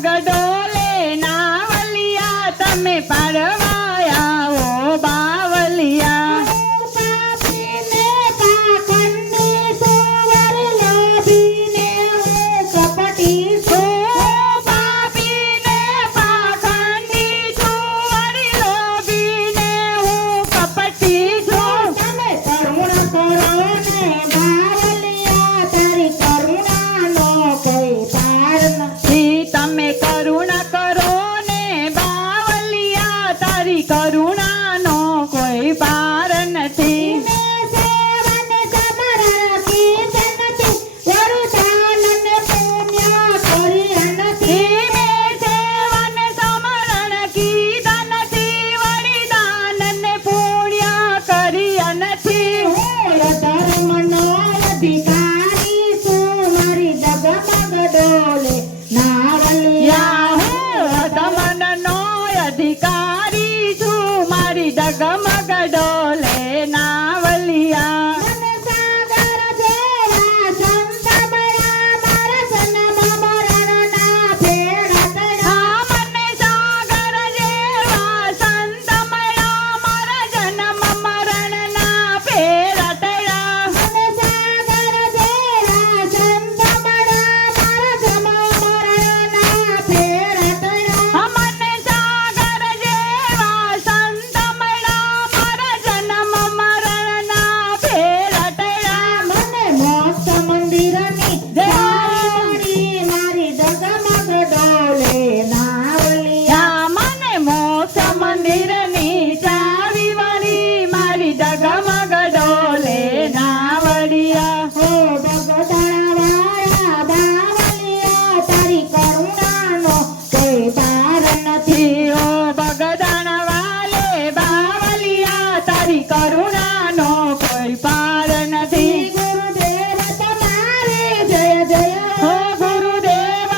ગડોલે ના વલિયા તમે પા Bye. magamagadola